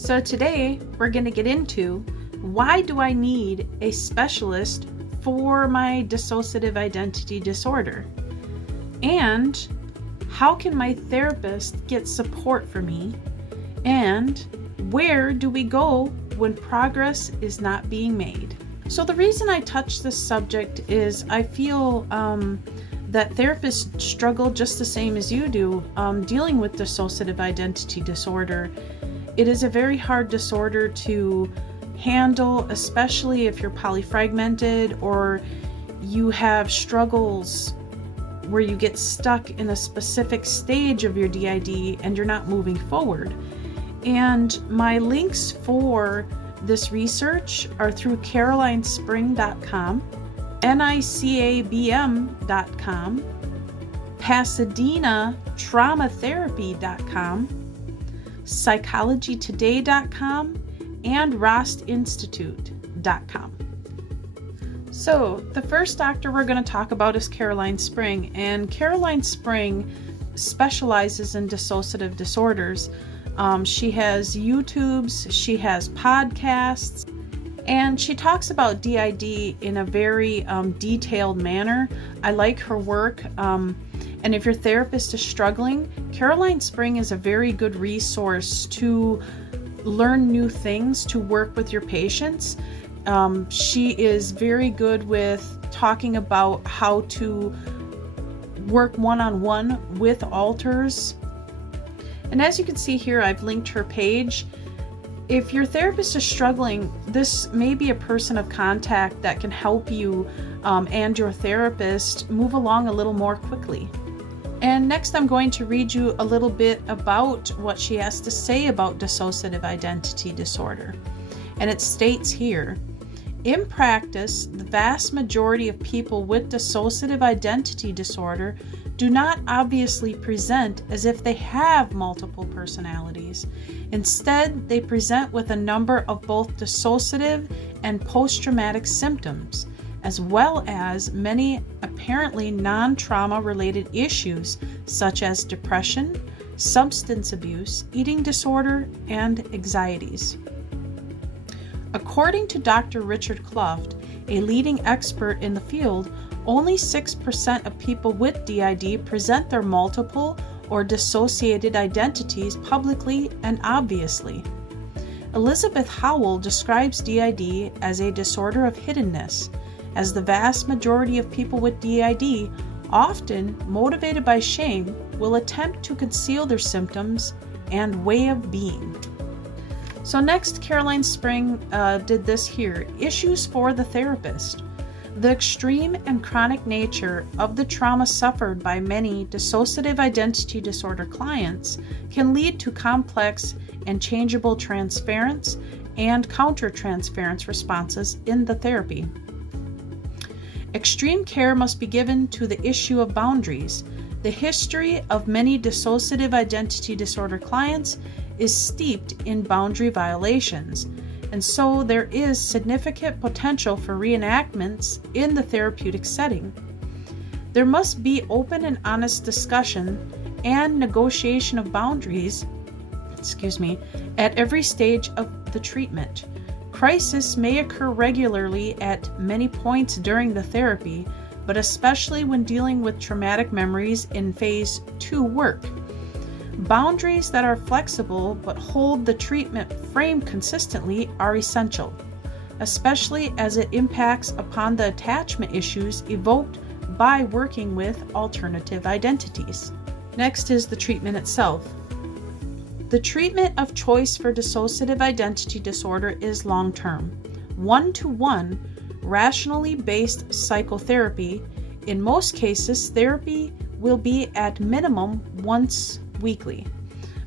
So today we're going to get into why do I need a specialist for my dissociative identity disorder? And how can my therapist get support for me? And where do we go when progress is not being made? So the reason I touch this subject is I feel that therapists struggle just the same as you do dealing with dissociative identity disorder. It is a very hard disorder to handle, especially if you're polyfragmented or you have struggles where you get stuck in a specific stage of your DID and you're not moving forward. And my links for this research are through carolinespring.com, nicabm.com, pasadenatraumatherapy.com, psychologytoday.com, and rostinstitute.com. So the first doctor we're going to talk about is Caroline Spring, and Caroline Spring specializes in dissociative disorders. She has YouTubes, she has podcasts, and she talks about DID in a very detailed manner. I like her work. And if your therapist is struggling, Caroline Spring is a very good resource to learn new things, to work with your patients. She is very good with talking about how to work one-on-one with alters. And as you can see here, I've linked her page. If your therapist is struggling, this may be a person of contact that can help you and your therapist move along a little more quickly. And next I'm going to read you a little bit about what she has to say about dissociative identity disorder. And it states here, in practice, the vast majority of people with dissociative identity disorder do not obviously present as if they have multiple personalities. Instead, they present with a number of both dissociative and post-traumatic symptoms, as well as many apparently non-trauma related issues such as depression, substance abuse, eating disorder, and anxieties. According to Dr. Richard Kluft, a leading expert in the field, only 6% of people with DID present their multiple or dissociated identities publicly and obviously. Elizabeth Howell describes DID as a disorder of hiddenness, as the vast majority of people with DID, often motivated by shame, will attempt to conceal their symptoms and way of being. So next, Caroline Spring did this here, issues for the therapist. The extreme and chronic nature of the trauma suffered by many dissociative identity disorder clients can lead to complex and changeable transference and countertransference responses in the therapy. Extreme care must be given to the issue of boundaries. The history of many dissociative identity disorder clients is steeped in boundary violations, and so there is significant potential for reenactments in the therapeutic setting. There must be open and honest discussion and negotiation of boundaries, at every stage of the treatment. Crisis may occur regularly at many points during the therapy, but especially when dealing with traumatic memories in phase 2 work. Boundaries that are flexible but hold the treatment frame consistently are essential, especially as it impacts upon the attachment issues evoked by working with alternative identities. Next is the treatment itself. The treatment of choice for dissociative identity disorder is long-term, one-to-one, rationally based psychotherapy. In most cases, therapy will be at minimum once weekly,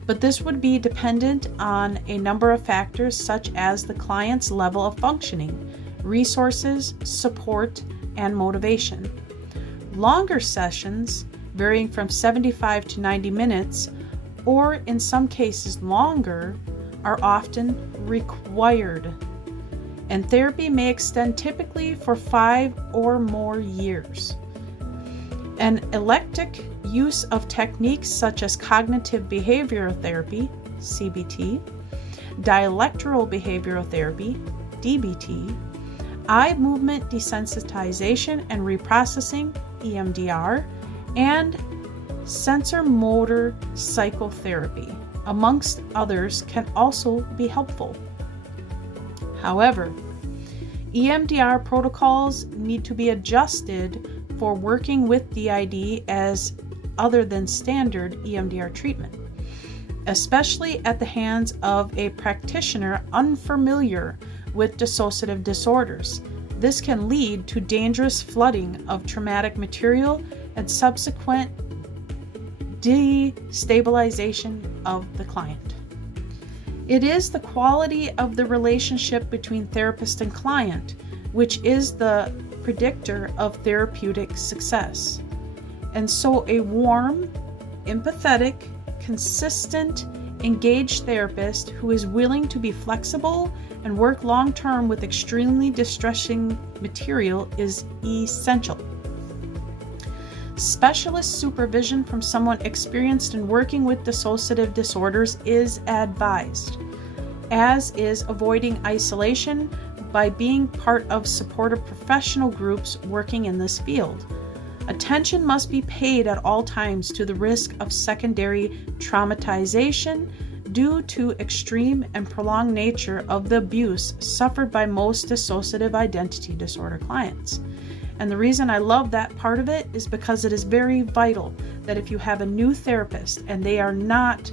but this would be dependent on a number of factors such as the client's level of functioning, resources, support, and motivation. Longer sessions, varying from 75 to 90 minutes, or in some cases longer, are often required, and therapy may extend typically for 5 or more years. An eclectic use of techniques such as cognitive behavioral therapy, CBT, dialectical behavioral therapy, DBT, eye movement desensitization and reprocessing, EMDR, and sensor motor psychotherapy, amongst others, can also be helpful. However, EMDR protocols need to be adjusted for working with DID as other than standard EMDR treatment, especially at the hands of a practitioner unfamiliar with dissociative disorders. This can lead to dangerous flooding of traumatic material and subsequent destabilization of the client. It is the quality of the relationship between therapist and client which is the predictor of therapeutic success. And so a warm, empathetic, consistent, engaged therapist who is willing to be flexible and work long-term with extremely distressing material is essential. Specialist supervision from someone experienced in working with dissociative disorders is advised, as is avoiding isolation by being part of supportive professional groups working in this field. Attention must be paid at all times to the risk of secondary traumatization due to extreme and prolonged nature of the abuse suffered by most dissociative identity disorder clients. And the reason I love that part of it is because it is very vital that if you have a new therapist and they are not,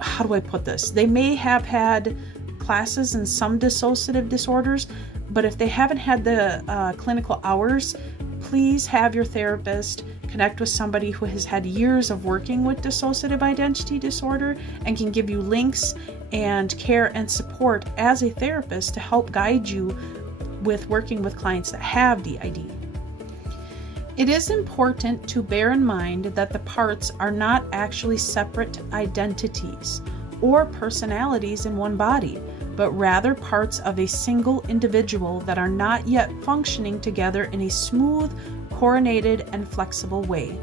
how do I put this? They may have had classes in some dissociative disorders, but if they haven't had the clinical hours, please have your therapist connect with somebody who has had years of working with dissociative identity disorder and can give you links and care and support as a therapist to help guide you with working with clients that have DID. It is important to bear in mind that the parts are not actually separate identities or personalities in one body, but rather parts of a single individual that are not yet functioning together in a smooth, coordinated, and flexible way.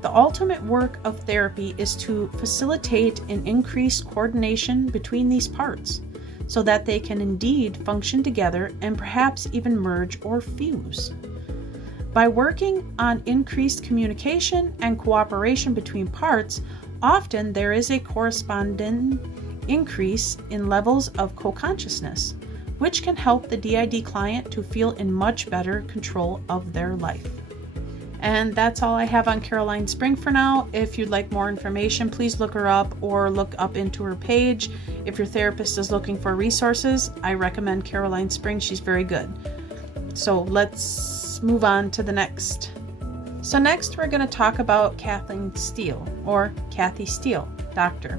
The ultimate work of therapy is to facilitate an increased coordination between these parts, so that they can indeed function together and perhaps even merge or fuse. By working on increased communication and cooperation between parts, often there is a corresponding increase in levels of co-consciousness, which can help the DID client to feel in much better control of their life. And that's all I have on Caroline Spring for now. If you'd like more information, please look her up or look up into her page. If your therapist is looking for resources, I recommend Caroline Spring. She's very good. So let's move on to the next. So next we're going to talk about Kathleen Steele, or Kathy Steele, doctor.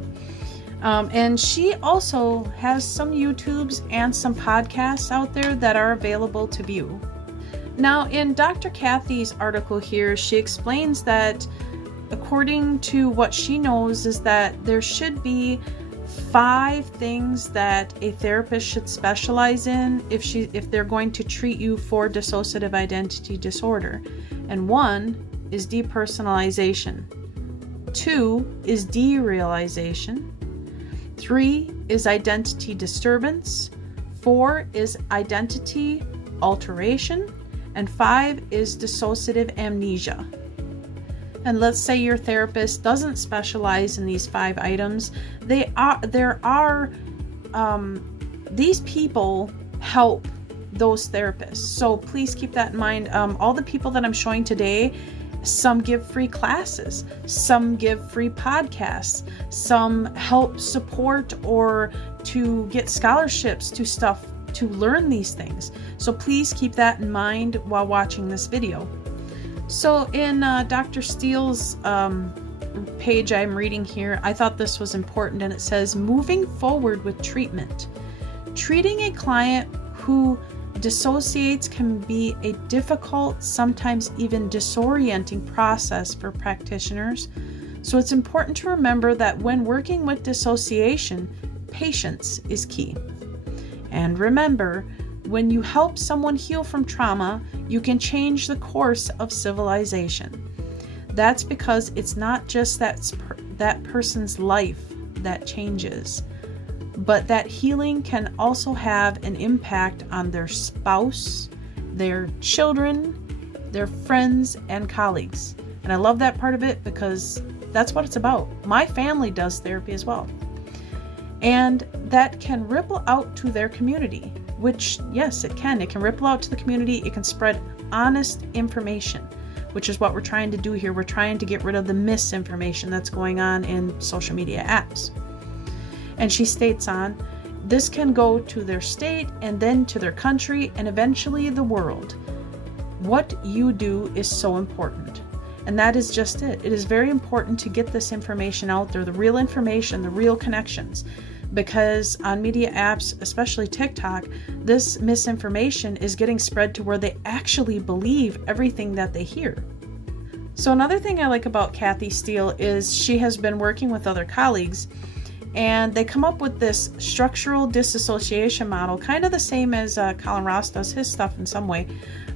And she also has some YouTubes and some podcasts out there that are available to view. Now, in Dr. Kathy's article here, she explains that according to what she knows is that there should be 5 things that a therapist should specialize in if they're going to treat you for dissociative identity disorder. And 1 is depersonalization. 2 is derealization. 3 is identity disturbance. 4 is identity alteration. And 5 is dissociative amnesia. And let's say your therapist doesn't specialize in these 5 items. These people help those therapists. So please keep that in mind. All the people that I'm showing today, some give free classes, some give free podcasts, some help support or to get scholarships to stuff to learn these things. So please keep that in mind while watching this video. So in Dr. Steele's page I'm reading here, I thought this was important, and it says, moving forward with treatment. Treating a client who dissociates can be a difficult, sometimes even disorienting process for practitioners. So it's important to remember that when working with dissociation, patience is key. And remember, when you help someone heal from trauma, you can change the course of civilization. That's because it's not just that person's life that changes. but that healing can also have an impact on their spouse, their children, their friends, and colleagues. And I love that part of it because that's what it's about. My family does therapy as well. And that can ripple out to their community, which, yes, it can. It can ripple out to the community. It can spread honest information, which is what we're trying to do here. We're trying to get rid of the misinformation that's going on in social media apps. And she states on, this can go to their state and then to their country and eventually the world. What you do is so important. And that is just it. It is very important to get this information out there, the real information, the real connections. Because on media apps, especially TikTok, this misinformation is getting spread to where they actually believe everything that they hear. So another thing I like about Kathy Steele is she has been working with other colleagues, and they come up with this structural disassociation model, kind of the same as Colin Ross does his stuff in some way.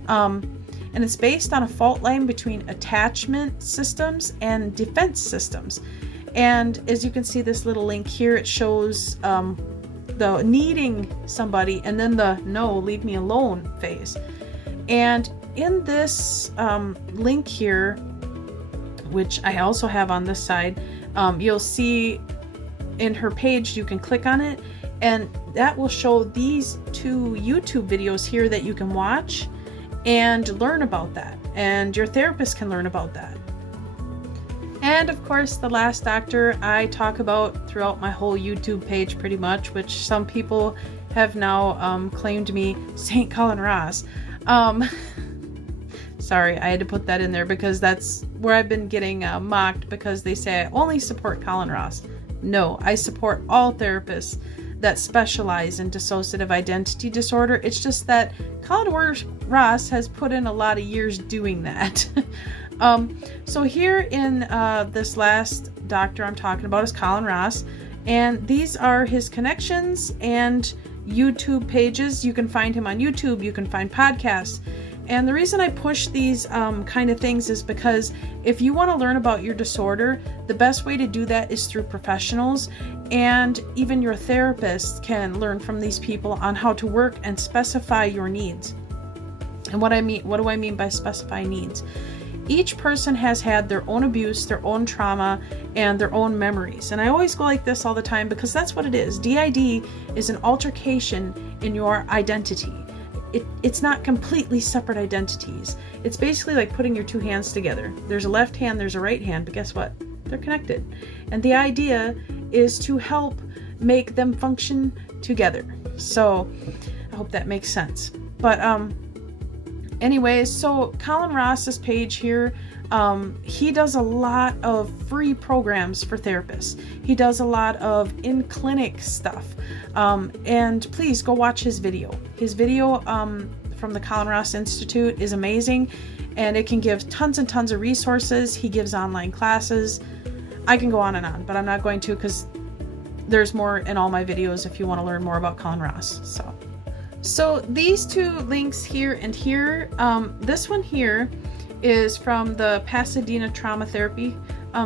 And it's based on a fault line between attachment systems and defense systems. And as you can see, this little link here, it shows the needing somebody and then the no, leave me alone phase. And in this link here, which I also have on this side, you'll see in her page, you can click on it and that will show these 2 YouTube videos here that you can watch and learn about that. And your therapist can learn about that. And of course, the last doctor I talk about throughout my whole YouTube page pretty much, which some people have now claimed me St. Colin Ross. Sorry, I had to put that in there because that's where I've been getting mocked because they say I only support Colin Ross. No, I support all therapists that specialize in dissociative identity disorder. It's just that Colin Ross has put in a lot of years doing that. So here in this last doctor I'm talking about is Colin Ross, and these are his connections and YouTube pages. You can find him on YouTube, you can find podcasts. And the reason I push these kind of things is because if you want to learn about your disorder, the best way to do that is through professionals, and even your therapist can learn from these people on how to work and specify your needs. And what do I mean by specify needs? Each person has had their own abuse, their own trauma, and their own memories. And I always go like this all the time because that's what it is. DID is an altercation in your identity. It's not completely separate identities. It's basically like putting your 2 hands together. There's a left hand, there's a right hand, but guess what? They're connected. And the idea is to help make them function together. So I hope that makes sense. But anyways, so Colin Ross's page here, he does a lot of free programs for therapists. He does a lot of in-clinic stuff. And please go watch his video. His video from the Colin Ross Institute is amazing, and it can give tons and tons of resources. He gives online classes. I can go on and on, but I'm not going to because there's more in all my videos if you want to learn more about Colin Ross. So these 2 links here and here, this one here is from the Pasadena Trauma Therapy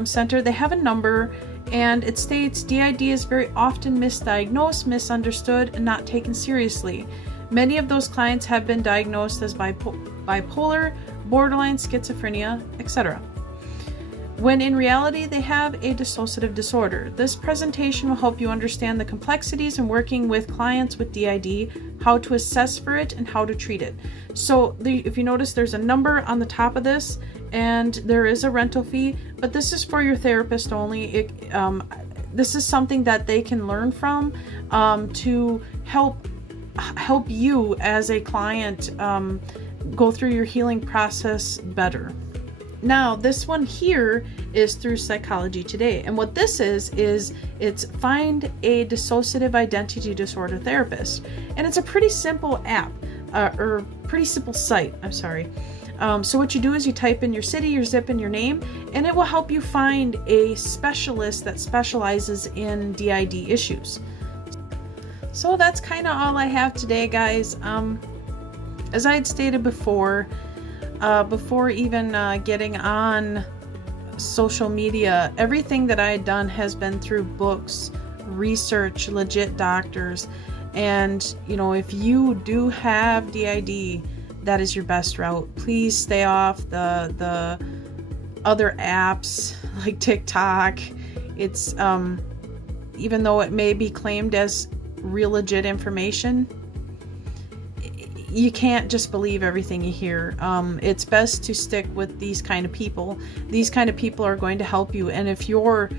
Center. They have a number, and it states DID is very often misdiagnosed, misunderstood, and not taken seriously. Many of those clients have been diagnosed as bipolar, borderline schizophrenia, etc., when in reality they have a dissociative disorder. This presentation will help you understand the complexities in working with clients with DID, how to assess for it, and how to treat it. So if you notice, there's a number on the top of this, and there is a rental fee, but this is for your therapist only. This is something that they can learn from to help you as a client go through your healing process better. Now, this one here is through Psychology Today. And what this is it's Find a Dissociative Identity Disorder Therapist. And it's a pretty simple app, or pretty simple site, I'm sorry. So what you do is you type in your city, your zip, and your name, and it will help you find a specialist that specializes in DID issues. So that's kind of all I have today, guys. As I had stated before even getting on social media, everything that I had done has been through books, research legit doctors. And, you know, if you do have DID, that is your best route. Please stay off the other apps like TikTok. It's, even though it may be claimed as real legit information, you can't just believe everything you hear. It's best to stick with these kind of people. These kind of people are going to help you. And if you're,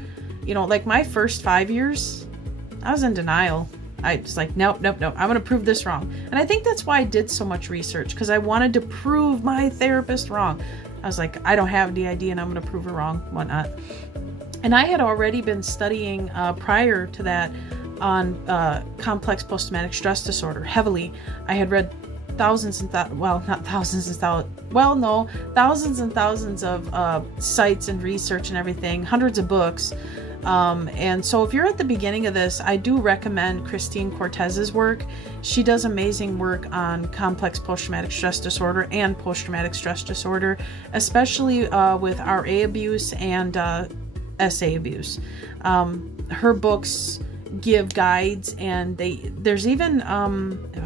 you know, like my first 5 years, I was in denial. I was like, nope, I'm going to prove this wrong. And I think that's why I did so much research, because I wanted to prove my therapist wrong. I was like, I don't have DID and I'm going to prove her wrong, whatnot. And I had already been studying prior to that on complex post-traumatic stress disorder heavily. I had read thousands and thousands of sites and research and everything, hundreds of books. And so if you're at the beginning of this, I do recommend Christine Cortez's work. She does amazing work on complex post-traumatic stress disorder and post-traumatic stress disorder, especially with RA abuse and SA abuse. Her books give guides, and there's even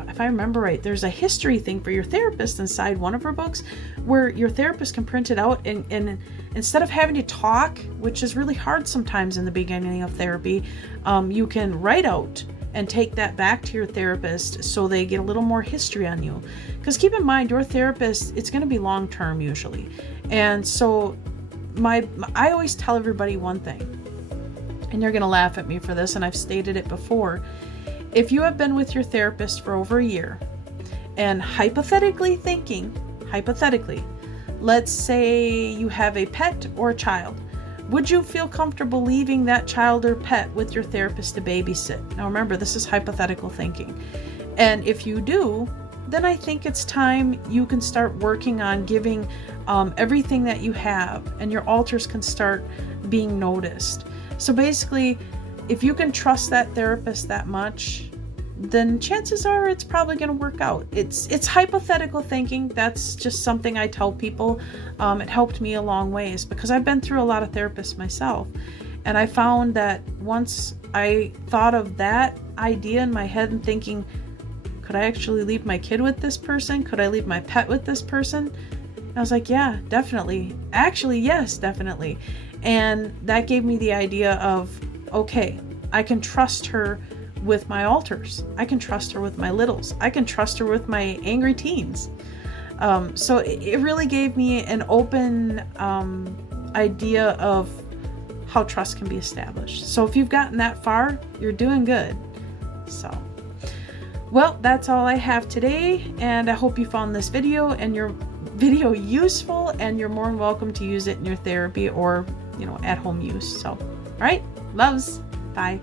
if I remember right, there's a history thing for your therapist inside one of her books where your therapist can print it out, and instead of having to talk, which is really hard sometimes in the beginning of therapy, you can write out and take that back to your therapist so they get a little more history on you. Because keep in mind, your therapist, it's going to be long term usually. And so I always tell everybody one thing, and you're going to laugh at me for this, and I've stated it before. If you have been with your therapist for over a year, and hypothetically, let's say you have a pet or a child, would you feel comfortable leaving that child or pet with your therapist to babysit? Now remember, this is hypothetical thinking. And if you do, then I think it's time you can start working on giving everything that you have, and your alters can start being noticed. So basically, if you can trust that therapist that much, then chances are it's probably going to work out. It's hypothetical thinking. That's just something I tell people. It helped me a long ways because I've been through a lot of therapists myself. And I found that once I thought of that idea in my head and thinking, could I actually leave my kid with this person? Could I leave my pet with this person? I was like, yeah, definitely. Actually, yes, definitely. And that gave me the idea of, okay, I can trust her with my alters. I can trust her with my littles. I can trust her with my angry teens. So it really gave me an open idea of how trust can be established. So if you've gotten that far, you're doing good. So, well, that's all I have today. And I hope you found this video and your video useful, and you're more than welcome to use it in your therapy or, you know, at home use. So, all right, loves, bye.